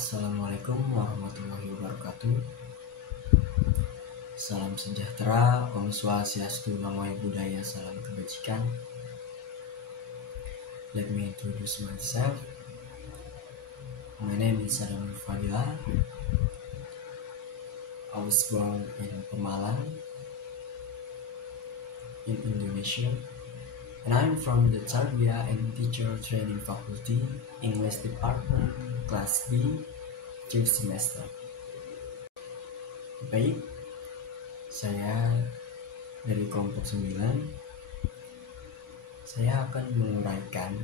Assalamualaikum warahmatullahi wabarakatuh. Salam sejahtera, Om Swastiastu, Namo Buddhaya, salam kebajikan. Let me introduce myself. My name is Adam Fadila. I was born in Pemalang, in Indonesia, and I'm from the Tarbiyah and Teacher Training Faculty, English Department, Class B, 2 semester. Baik, saya dari kelompok 9. Saya akan menguraikan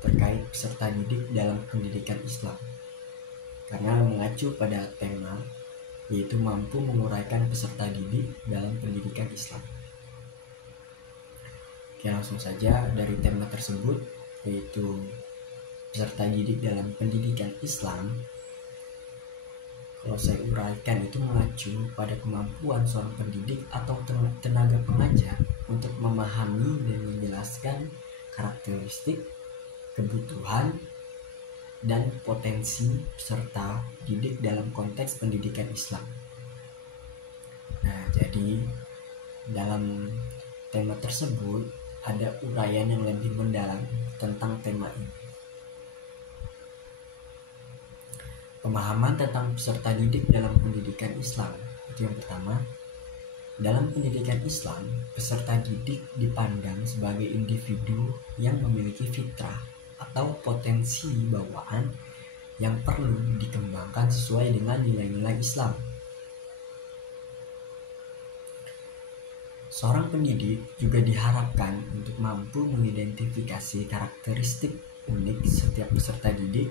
terkait peserta didik dalam pendidikan Islam, karena mengacu pada tema yaitu mampu menguraikan peserta didik dalam pendidikan Islam. Oke, langsung saja dari tema tersebut, yaitu peserta didik dalam pendidikan Islam. Kalau saya uraikan, itu mengacu pada kemampuan seorang pendidik atau tenaga pengajar untuk memahami dan menjelaskan karakteristik, kebutuhan, dan potensi peserta didik dalam konteks pendidikan Islam. Nah, jadi dalam tema tersebut ada uraian yang lebih mendalam tentang tema ini. Pemahaman tentang peserta didik dalam pendidikan Islam. Itu yang pertama. Dalam pendidikan Islam, peserta didik dipandang sebagai individu yang memiliki fitrah atau potensi bawaan yang perlu dikembangkan sesuai dengan nilai-nilai Islam. Seorang pendidik juga diharapkan untuk mampu mengidentifikasi karakteristik unik setiap peserta didik,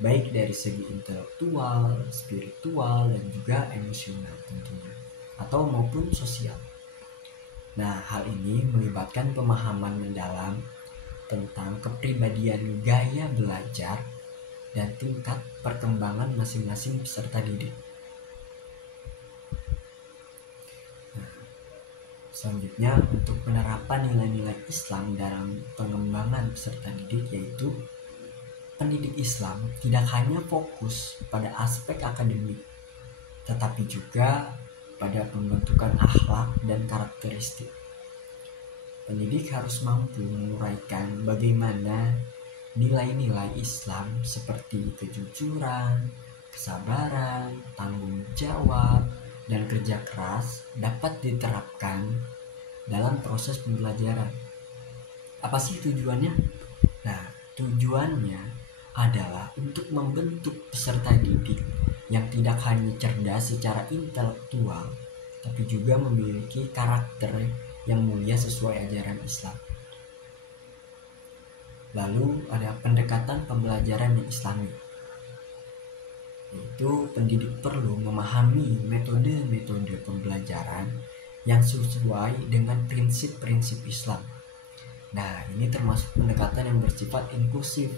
baik dari segi intelektual, spiritual, dan juga emosional tentunya, atau maupun sosial. Nah, hal ini melibatkan pemahaman mendalam tentang kepribadian, gaya belajar, dan tingkat perkembangan masing-masing peserta didik. Nah, selanjutnya, untuk penerapan nilai-nilai Islam dalam pengembangan peserta didik, yaitu pendidik Islam tidak hanya fokus pada aspek akademik, tetapi juga pada pembentukan akhlak dan karakteristik. Pendidik harus mampu menguraikan bagaimana nilai-nilai Islam seperti kejujuran, kesabaran, tanggung jawab, dan kerja keras dapat diterapkan dalam proses pembelajaran. Apa sih tujuannya? Nah, tujuannya adalah untuk membentuk peserta didik yang tidak hanya cerdas secara intelektual, tapi juga memiliki karakter yang mulia sesuai ajaran Islam. Lalu ada pendekatan pembelajaran yang Islami, yaitu pendidik perlu memahami metode-metode pembelajaran yang sesuai dengan prinsip-prinsip Islam. Nah, ini termasuk pendekatan yang bersifat inklusif,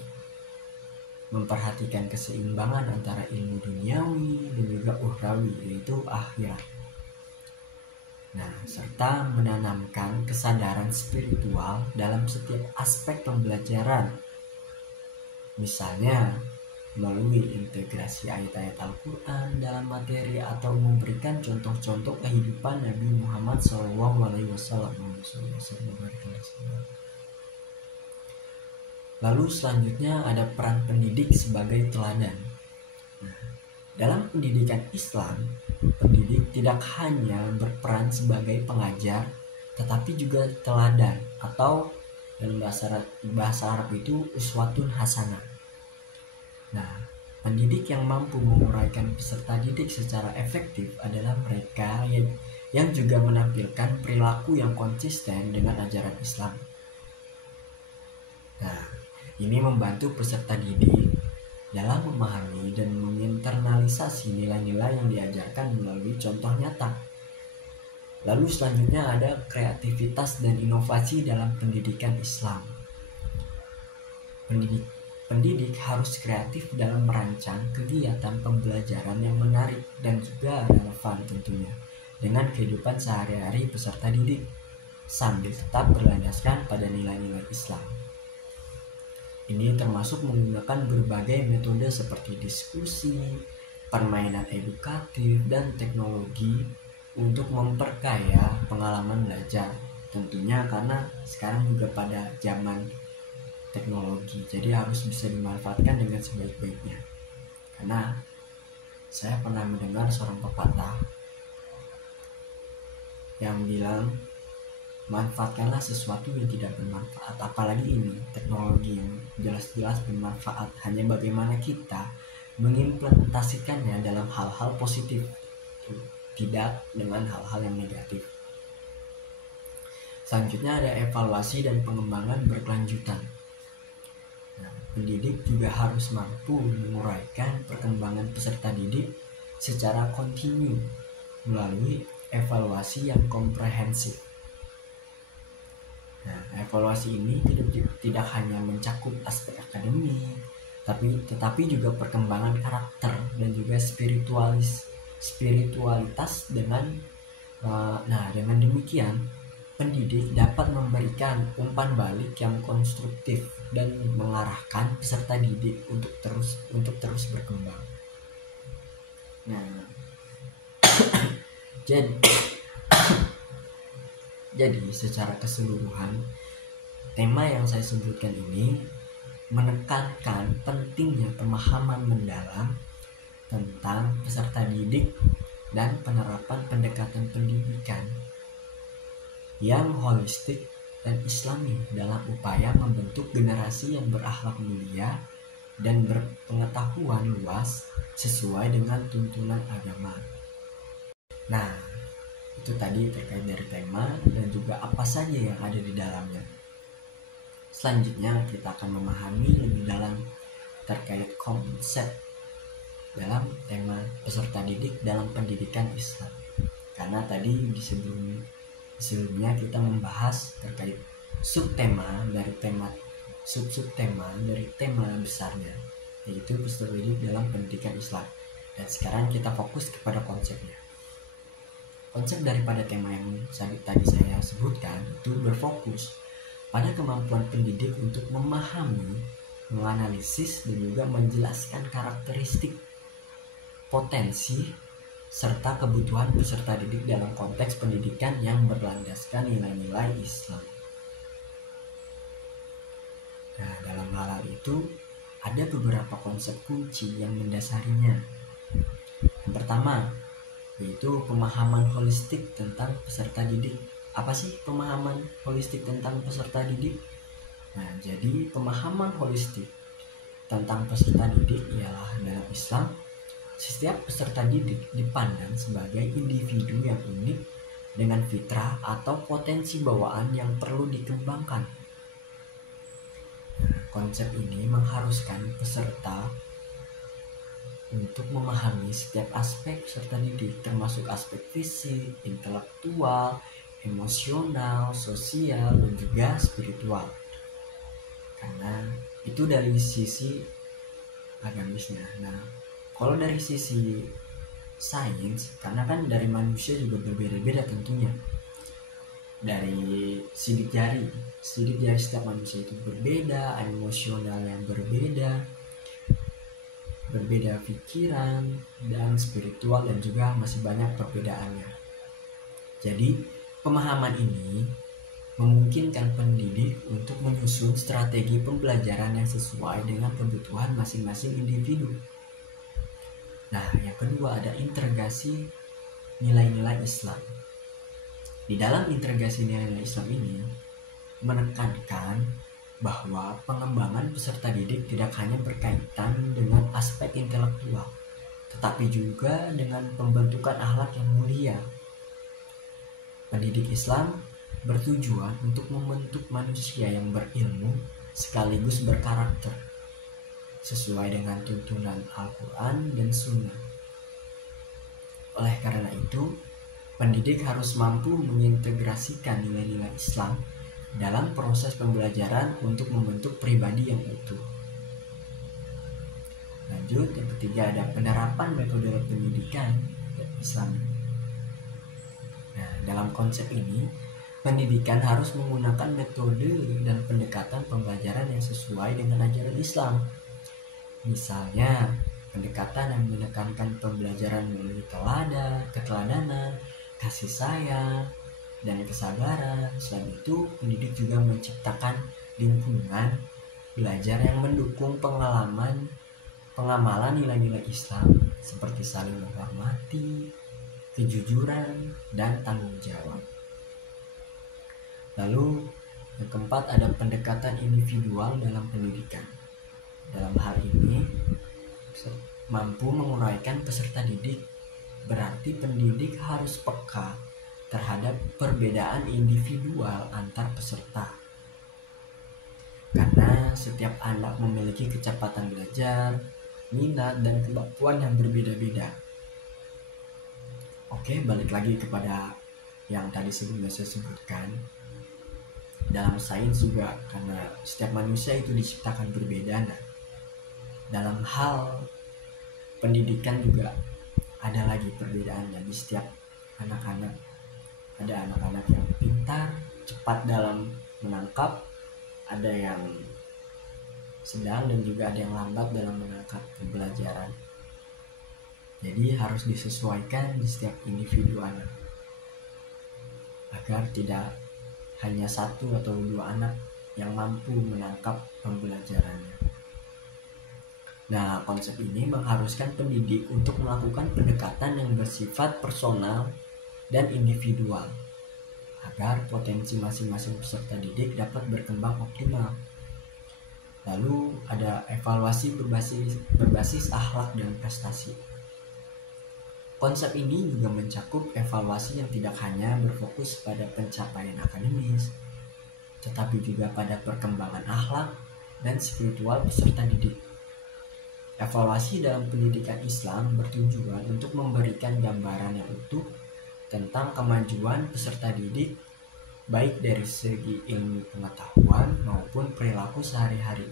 memperhatikan keseimbangan antara ilmu duniawi dan juga ukhrawi, yaitu akhirat. Nah, serta menanamkan kesadaran spiritual dalam setiap aspek pembelajaran. Misalnya, melalui integrasi ayat-ayat Al-Quran dalam materi atau memberikan contoh-contoh kehidupan Nabi Muhammad SAW. Lalu selanjutnya ada peran pendidik sebagai teladan. Nah, dalam pendidikan Islam, pendidik tidak hanya berperan sebagai pengajar, tetapi juga teladan, atau dalam bahasa Arab itu uswatun hasanah. Nah, pendidik yang mampu menguraikan peserta didik secara efektif adalah mereka yang juga menampilkan perilaku yang konsisten dengan ajaran Islam. Nah, ini membantu peserta didik dalam memahami dan menginternalisasi nilai-nilai yang diajarkan melalui contoh nyata. Lalu selanjutnya ada kreativitas dan inovasi dalam pendidikan Islam. Pendidik harus kreatif dalam merancang kegiatan pembelajaran yang menarik dan juga relevan tentunya dengan kehidupan sehari-hari peserta didik, sambil tetap berlandaskan pada nilai-nilai Islam. Ini termasuk menggunakan berbagai metode seperti diskusi, permainan edukatif, dan teknologi untuk memperkaya pengalaman belajar. Tentunya karena sekarang juga pada zaman teknologi, jadi harus bisa dimanfaatkan dengan sebaik-baiknya. Karena saya pernah mendengar seorang pepatah yang bilang, manfaatkanlah sesuatu yang tidak bermanfaat. Apalagi ini teknologi yang jelas-jelas bermanfaat, hanya bagaimana kita mengimplementasikannya dalam hal-hal positif, tidak dengan hal-hal yang negatif. Selanjutnya ada evaluasi dan pengembangan berkelanjutan. Nah, pendidik juga harus mampu menguraikan perkembangan peserta didik secara kontinu melalui evaluasi yang komprehensif. Nah, evaluasi ini tidak hanya mencakup aspek akademik, tetapi juga perkembangan karakter dan juga spiritualitas dengan demikian pendidik dapat memberikan umpan balik yang konstruktif dan mengarahkan peserta didik untuk terus berkembang. Nah, jadi secara keseluruhan tema yang saya sebutkan ini menekankan pentingnya pemahaman mendalam tentang peserta didik dan penerapan pendekatan pendidikan yang holistik dan islami dalam upaya membentuk generasi yang berakhlak mulia dan berpengetahuan luas sesuai dengan tuntunan agama. Nah, itu tadi terkait dari tema dan juga apa saja yang ada di dalamnya. Selanjutnya kita akan memahami lebih dalam terkait konsep dalam tema peserta didik dalam pendidikan Islam. Karena tadi di sebelumnya kita membahas terkait subtema dari tema besarnya, yaitu peserta didik dalam pendidikan Islam. Dan sekarang kita fokus kepada konsepnya. Konsep daripada tema yang tadi saya sebutkan itu berfokus pada kemampuan pendidik untuk memahami, menganalisis, dan juga menjelaskan karakteristik, potensi, serta kebutuhan peserta didik dalam konteks pendidikan yang berlandaskan nilai-nilai Islam. Nah, dalam hal itu ada beberapa konsep kunci yang mendasarinya. Yang pertama, yaitu pemahaman holistik tentang peserta didik. Apa sih pemahaman holistik tentang peserta didik? Nah, jadi pemahaman holistik tentang peserta didik ialah dalam Islam, setiap peserta didik dipandang sebagai individu yang unik dengan fitrah atau potensi bawaan yang perlu dikembangkan. Nah, konsep ini mengharuskan peserta untuk memahami setiap aspek peserta didik, termasuk aspek fisik, intelektual, emosional, sosial, dan juga spiritual. Karena itu dari sisi agamisnya. Nah, kalau dari sisi sains, karena kan dari manusia juga berbeda-beda tentunya. Dari sidik jari setiap manusia itu berbeda, emosional yang berbeda pikiran, dan spiritual, dan juga masih banyak perbedaannya. Jadi pemahaman ini memungkinkan pendidik untuk menyusun strategi pembelajaran yang sesuai dengan kebutuhan masing-masing individu. Nah, yang kedua ada integrasi nilai-nilai Islam. Di dalam integrasi nilai-nilai Islam ini menekankan bahwa pengembangan peserta didik tidak hanya berkaitan dengan aspek intelektual, tetapi juga dengan pembentukan akhlak yang mulia. Pendidik Islam bertujuan untuk membentuk manusia yang berilmu sekaligus berkarakter, sesuai dengan tuntunan Al-Quran dan Sunnah. Oleh karena itu, pendidik harus mampu mengintegrasikan nilai-nilai Islam dalam proses pembelajaran untuk membentuk pribadi yang utuh. Lanjut, yang ketiga ada penerapan metode pendidikan Islam. Nah, dalam konsep ini pendidikan harus menggunakan metode dan pendekatan pembelajaran yang sesuai dengan ajaran Islam. Misalnya, pendekatan yang menekankan pembelajaran melalui keteladanan, kasih sayang, dan kesabaran. Selain itu, pendidik juga menciptakan lingkungan belajar yang mendukung pengamalan nilai-nilai Islam seperti saling menghormati, kejujuran, dan tanggung jawab. Lalu yang keempat ada pendekatan individual dalam pendidikan. Dalam hal ini mampu menguraikan peserta didik, berarti pendidik harus peka terhadap perbedaan individual antar peserta. Karena setiap anak memiliki kecepatan belajar, minat, dan kemampuan yang berbeda-beda. Oke, balik lagi kepada yang tadi sebelumnya saya sebutkan. Dalam sains juga, karena setiap manusia itu diciptakan berbeda. Nah, dalam hal pendidikan juga ada lagi perbedaannya di setiap anak-anak. Ada anak-anak yang pintar, cepat dalam menangkap, ada yang sedang, dan juga ada yang lambat dalam menangkap pembelajaran. Jadi harus disesuaikan di setiap individu anak agar tidak hanya satu atau dua anak yang mampu menangkap pembelajarannya. Nah, konsep ini mengharuskan pendidik untuk melakukan pendekatan yang bersifat personal dan individual agar potensi masing-masing peserta didik dapat berkembang optimal. Lalu ada evaluasi berbasis akhlak dan prestasi. Konsep ini juga mencakup evaluasi yang tidak hanya berfokus pada pencapaian akademis, tetapi juga pada perkembangan akhlak dan spiritual peserta didik. Evaluasi dalam pendidikan Islam bertujuan untuk memberikan gambaran yang utuh tentang kemajuan peserta didik, baik dari segi ilmu pengetahuan maupun perilaku sehari-hari.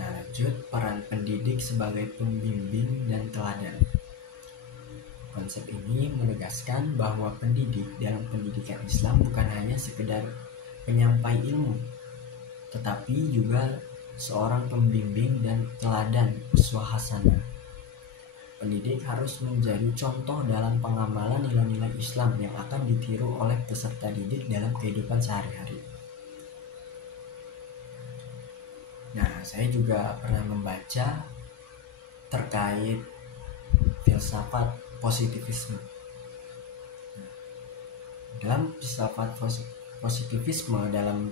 Nah, lanjut, peran pendidik sebagai pembimbing dan teladan. Konsep ini menegaskan bahwa pendidik dalam pendidikan Islam bukan hanya sekedar penyampai ilmu, tetapi juga seorang pembimbing dan teladan uswah hasanah. Pendidik harus menjadi contoh dalam pengamalan nilai-nilai Islam yang akan ditiru oleh peserta didik dalam kehidupan sehari-hari. Nah, saya juga pernah membaca terkait filsafat positivisme. Dalam filsafat positivisme dalam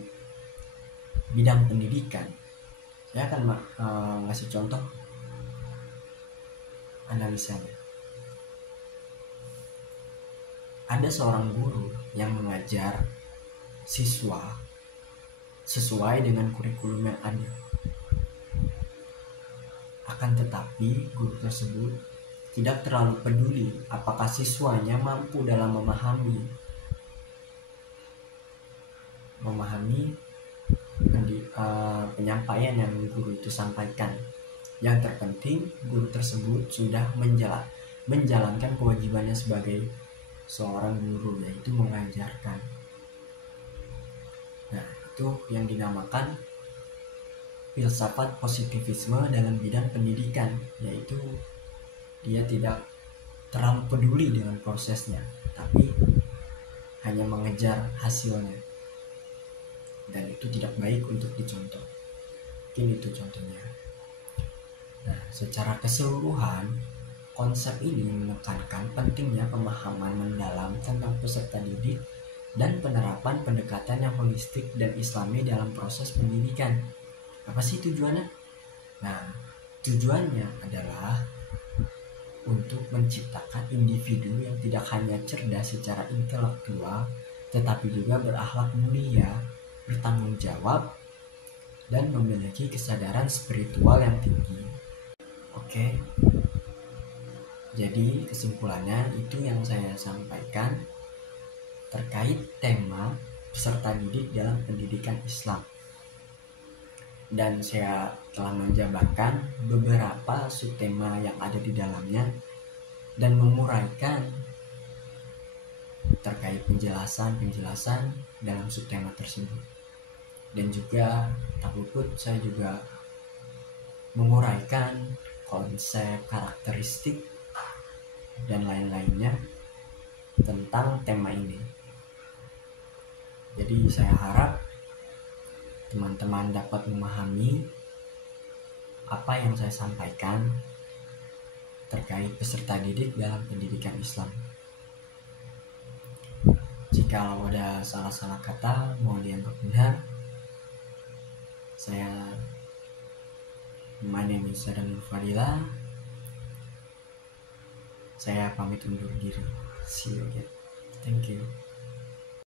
bidang pendidikan, saya akan ngasih contoh analisanya. Ada seorang guru yang mengajar siswa sesuai dengan kurikulum yang ada. Akan tetapi, guru tersebut tidak terlalu peduli apakah siswanya mampu dalam memahami penyampaian yang guru itu sampaikan. Yang terpenting, guru tersebut sudah menjalankan kewajibannya sebagai seorang guru, yaitu mengajarkan. Nah, itu yang dinamakan filsafat positivisme dalam bidang pendidikan, yaitu dia tidak terlalu peduli dengan prosesnya, tapi hanya mengejar hasilnya. Dan itu tidak baik untuk dicontoh. Mungkin itu contohnya. Nah, secara keseluruhan, konsep ini menekankan pentingnya pemahaman mendalam tentang peserta didik dan penerapan pendekatan yang holistik dan islami dalam proses pendidikan. Apa sih tujuannya? Nah, tujuannya adalah untuk menciptakan individu yang tidak hanya cerdas secara intelektual, tetapi juga berakhlak mulia, bertanggung jawab, dan memiliki kesadaran spiritual yang tinggi. Oke, jadi kesimpulannya itu yang saya sampaikan terkait tema peserta didik dalam pendidikan Islam. Dan saya telah menjabarkan beberapa subtema yang ada di dalamnya dan menguraikan terkait penjelasan dalam subtema tersebut. Dan juga tak luput saya juga menguraikan konsep, karakteristik, dan lain-lainnya tentang tema ini. Jadi saya harap teman-teman dapat memahami apa yang saya sampaikan terkait peserta didik dalam pendidikan Islam. Jika ada salah-salah kata mohon dianggap benar. My name is Sadan Fadila. Saya pamit undur diri. See you again. Thank you.